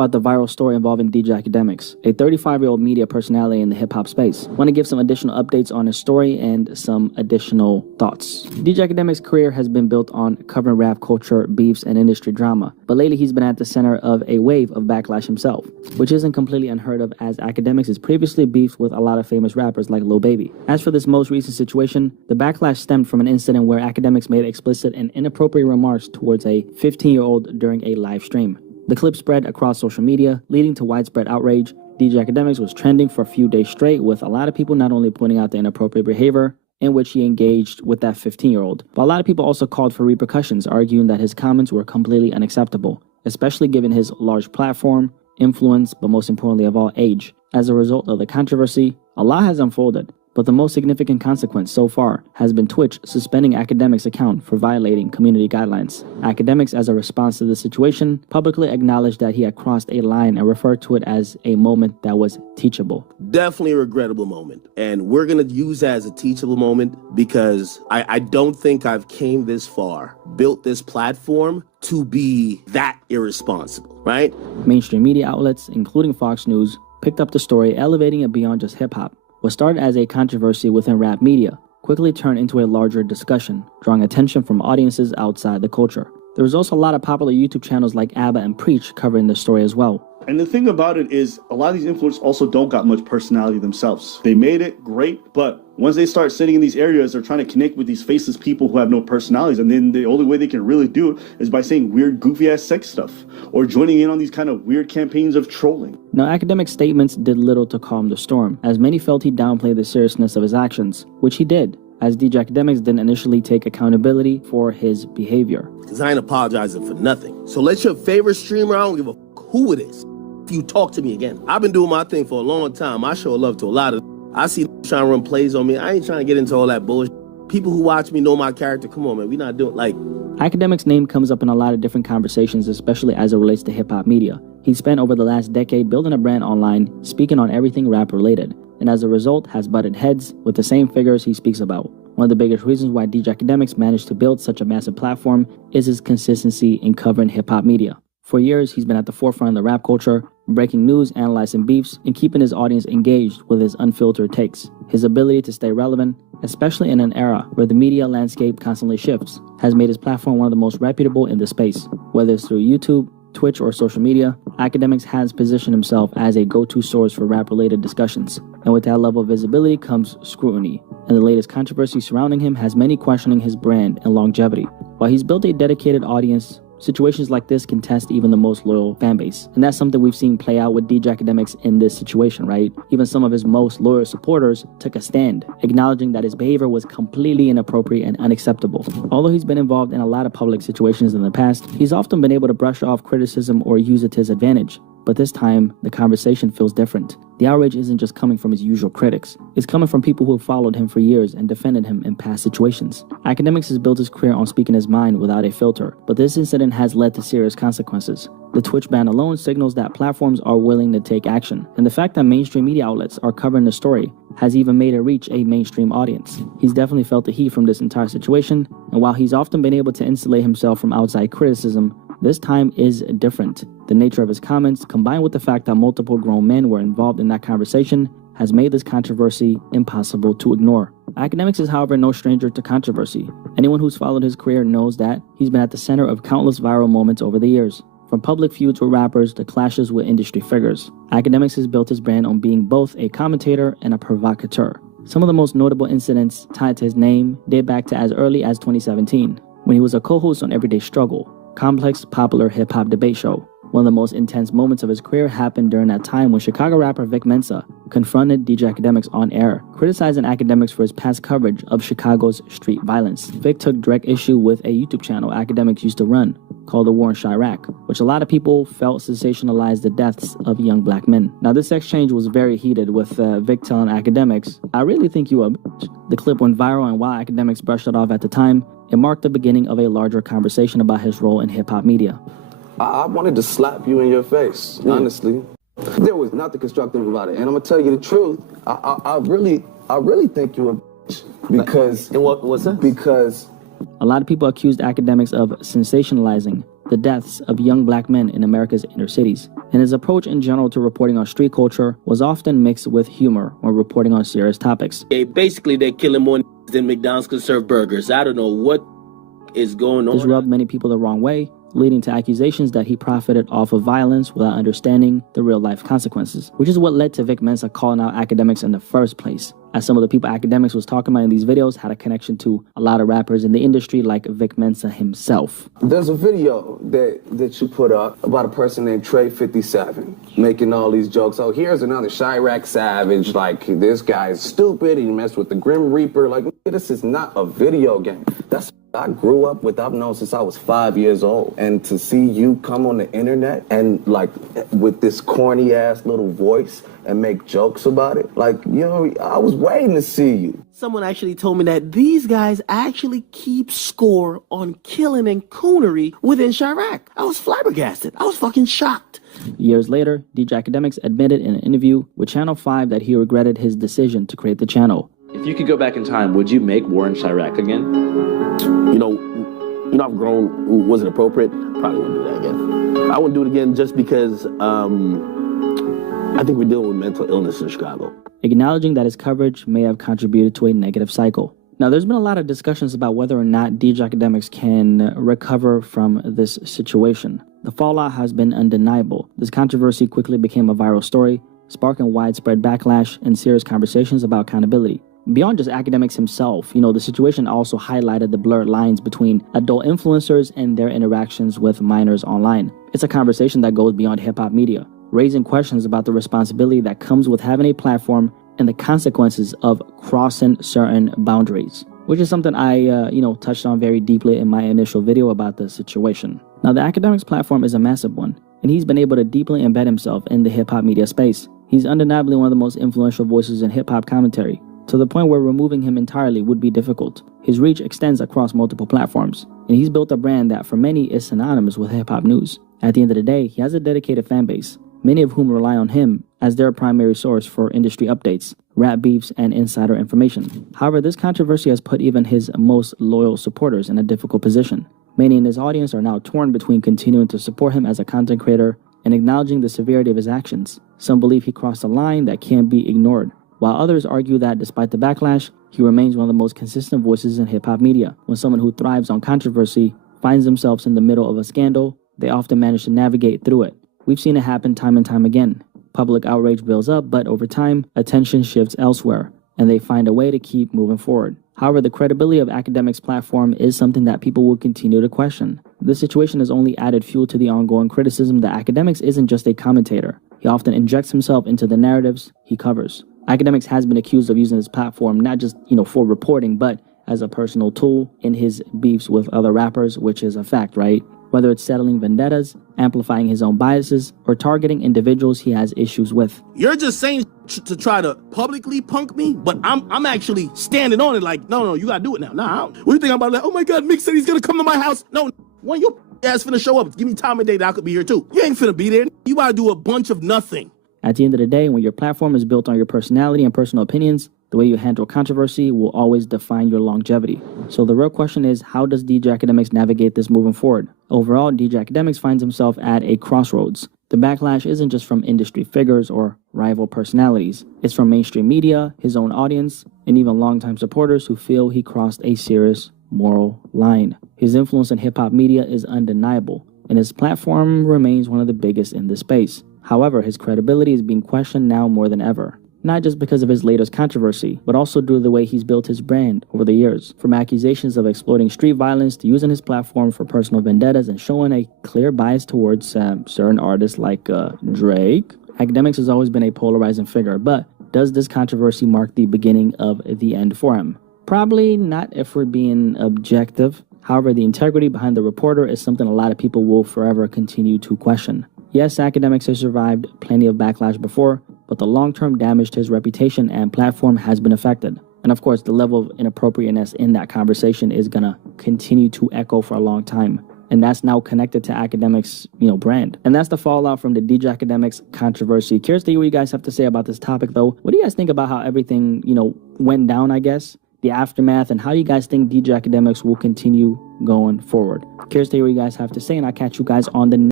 about the viral story involving DJ Akademiks, a 35-year-old media personality in the hip-hop space. Want to give some additional updates on his story and some additional thoughts. DJ Akademiks' career has been built on covering rap culture, beefs, and industry drama, but lately he's been at the center of a wave of backlash himself, which isn't completely unheard of, as Akademiks has previously beefed with a lot of famous rappers like Lil Baby. As for this most recent situation, the backlash stemmed from an incident where Akademiks made explicit and inappropriate remarks towards a 15-year-old during a live stream. The clip spread across social media, leading to widespread outrage. DJ Akademiks was trending for a few days straight, with a lot of people not only pointing out the inappropriate behavior in which he engaged with that 15-year-old, but a lot of people also called for repercussions, arguing that his comments were completely unacceptable, especially given his large platform, influence, but most importantly of all, age. As a result of the controversy, a lot has unfolded, but the most significant consequence so far has been Twitch suspending Akademiks' account for violating community guidelines. Akademiks, as a response to the situation, publicly acknowledged that he had crossed a line and referred to it as a moment that was teachable. Definitely a regrettable moment, and we're going to use that as a teachable moment because I don't think I've came this far, built this platform to be that irresponsible, right? Mainstream media outlets, including Fox News, picked up the story, elevating it beyond just hip-hop. What started as a controversy within rap media quickly turned into a larger discussion, drawing attention from audiences outside the culture. There was also a lot of popular YouTube channels like ABBA and Preach covering this story as well. And the thing about it is, a lot of these influencers also don't got much personality themselves. They made it great, but once they start sitting in these areas, they're trying to connect with these faceless people who have no personalities. And then the only way they can really do it is by saying weird, goofy-ass sex stuff or joining in on these kind of weird campaigns of trolling. Now, Akademiks' statements did little to calm the storm, as many felt he downplayed the seriousness of his actions, which he did, as DJ Akademiks didn't initially take accountability for his behavior. Because I ain't apologizing for nothing. So let your favorite streamer, I don't give a who it is, if you talk to me again. I've been doing my thing for a long time. I show love to a lot of, I see trying to run plays on me. I ain't trying to get into all that bullshit. People who watch me know my character. Come on, man. We not doing, like... Akademiks' name comes up in a lot of different conversations, especially as it relates to hip-hop media. He spent over the last decade building a brand online, speaking on everything rap-related, and as a result has butted heads with the same figures he speaks about. One of the biggest reasons why DJ Akademiks managed to build such a massive platform is his consistency in covering hip-hop media. For years, he's been at the forefront of the rap culture, breaking news, analyzing beefs, and keeping his audience engaged with his unfiltered takes. His ability to stay relevant, especially in an era where the media landscape constantly shifts, has made his platform one of the most reputable in the space. Whether it's through YouTube, Twitch, or social media, Akademiks has positioned himself as a go-to source for rap-related discussions. And with that level of visibility comes scrutiny, and the latest controversy surrounding him has many questioning his brand and longevity. While he's built a dedicated audience, situations like this can test even the most loyal fan base. And that's something we've seen play out with DJ Akademiks in this situation, right? Even some of his most loyal supporters took a stand, acknowledging that his behavior was completely inappropriate and unacceptable. Although he's been involved in a lot of public situations in the past, he's often been able to brush off criticism or use it to his advantage. But this time, the conversation feels different. The outrage isn't just coming from his usual critics. It's coming from people who have followed him for years and defended him in past situations. Akademiks has built his career on speaking his mind without a filter, but this incident has led to serious consequences. The Twitch ban alone signals that platforms are willing to take action, and the fact that mainstream media outlets are covering the story has even made it reach a mainstream audience. He's definitely felt the heat from this entire situation, and while he's often been able to insulate himself from outside criticism, this time is different. The nature of his comments, combined with the fact that multiple grown men were involved in that conversation, has made this controversy impossible to ignore. Akademiks is, however, no stranger to controversy. Anyone who's followed his career knows that he's been at the center of countless viral moments over the years. From public feuds with rappers to clashes with industry figures, Akademiks has built his brand on being both a commentator and a provocateur. Some of the most notable incidents tied to his name date back to as early as 2017, when he was a co-host on Everyday Struggle, Complex's popular hip-hop debate show. One of the most intense moments of his career happened during that time when Chicago rapper Vic Mensa confronted DJ Akademiks on air, criticizing Akademiks for his past coverage of Chicago's street violence. Vic took direct issue with a YouTube channel Akademiks used to run, called The War in Chirac, which a lot of people felt sensationalized the deaths of young black men. Now, this exchange was very heated, with Vic telling Akademiks, "I really think you a bitch." The clip went viral, and while Akademiks brushed it off at the time, it marked the beginning of a larger conversation about his role in hip-hop media. I wanted to slap you in your face, honestly. There was nothing constructive about it. And I'm gonna tell you the truth. I really think you're a bitch. Because... And what's that? Because... A lot of people accused Akademiks of sensationalizing the deaths of young black men in America's inner cities. and his approach in general to reporting on street culture was often mixed with humor when reporting on serious topics. Basically, they're killing more than McDonald's can serve burgers. I don't know what is going on. This rubbed many people the wrong way, leading to accusations that he profited off of violence without understanding the real-life consequences, which is what led to Vic Mensa calling out Akademiks in the first place, as some of the people Akademiks was talking about in these videos had a connection to a lot of rappers in the industry like Vic Mensa himself. There's a video that you put up about a person named Trey 57 making all these jokes. Oh, here's another Chirac Savage, like this guy is stupid, he messed with the Grim Reaper. Like, this is not a video game. That's I grew up with, I've known since I was 5 years old. And to see you come on the internet and like with this corny ass little voice and make jokes about it, like, you know, I was waiting to see you. Someone actually told me that these guys actually keep score on killing and coonery within Chirac. I was flabbergasted. I was fucking shocked. Years later, DJ Akademiks admitted in an interview with Channel 5 that he regretted his decision to create the channel. If you could go back in time, would you make War in Chirac again? You know, I've grown. Was it appropriate? Probably wouldn't do that again. I wouldn't do it again just because I think we're dealing with mental illness in Chicago. Acknowledging that his coverage may have contributed to a negative cycle. Now, there's been a lot of discussions about whether or not DJ Akademiks can recover from this situation. The fallout has been undeniable. This controversy quickly became a viral story, sparking widespread backlash and serious conversations about accountability. Beyond just Akademiks himself, the situation also highlighted the blurred lines between adult influencers and their interactions with minors online. It's a conversation that goes beyond hip-hop media, raising questions about the responsibility that comes with having a platform and the consequences of crossing certain boundaries, which is something I, touched on very deeply in my initial video about the situation. Now, the Akademiks platform is a massive one, and he's been able to deeply embed himself in the hip-hop media space. He's undeniably one of the most influential voices in hip-hop commentary, to the point where removing him entirely would be difficult. His reach extends across multiple platforms, and he's built a brand that for many is synonymous with hip-hop news. At the end of the day, he has a dedicated fan base, many of whom rely on him as their primary source for industry updates, rap beefs, and insider information. However, this controversy has put even his most loyal supporters in a difficult position. Many in his audience are now torn between continuing to support him as a content creator and acknowledging the severity of his actions. Some believe he crossed a line that can't be ignored, while others argue that despite the backlash, he remains one of the most consistent voices in hip-hop media. When someone who thrives on controversy finds themselves in the middle of a scandal, they often manage to navigate through it. We've seen it happen time and time again. Public outrage builds up, but over time, attention shifts elsewhere, and they find a way to keep moving forward. However, the credibility of Akademiks' platform is something that people will continue to question. This situation has only added fuel to the ongoing criticism that Akademiks isn't just a commentator. He often injects himself into the narratives he covers. Akademiks has been accused of using his platform not just, for reporting, but as a personal tool in his beefs with other rappers, which is a fact, right? Whether it's settling vendettas, amplifying his own biases, or targeting individuals he has issues with. You're just saying to try to publicly punk me, but I'm actually standing on it like, no, you gotta do it now. Nah, what do you think about that? Oh my God, Mick said he's gonna come to my house. No, when your ass finna show up, give me time and day that I could be here too. You ain't finna be there. You gotta do a bunch of nothing. At the end of the day, when your platform is built on your personality and personal opinions, the way you handle controversy will always define your longevity. So the real question is, how does DJ Akademiks navigate this moving forward? Overall, DJ Akademiks finds himself at a crossroads. The backlash isn't just from industry figures or rival personalities. It's from mainstream media, his own audience, and even longtime supporters who feel he crossed a serious moral line. His influence in hip-hop media is undeniable, and his platform remains one of the biggest in this space. However, his credibility is being questioned now more than ever. Not just because of his latest controversy, but also due to the way he's built his brand over the years. From accusations of exploiting street violence to using his platform for personal vendettas and showing a clear bias towards certain artists like Drake. Akademiks has always been a polarizing figure, but does this controversy mark the beginning of the end for him? Probably not if we're being objective. However, the integrity behind the reporter is something a lot of people will forever continue to question. Yes, Akademiks has survived plenty of backlash before, but the long-term damage to his reputation and platform has been affected. And of course, the level of inappropriateness in that conversation is gonna continue to echo for a long time. And that's now connected to Akademiks' brand. And that's the fallout from the DJ Akademiks controversy. Curious to hear what you guys have to say about this topic, though. What do you guys think about how everything, went down, I guess? The aftermath, and how do you guys think DJ Akademiks will continue going forward? Curious to hear what you guys have to say, and I'll catch you guys on the next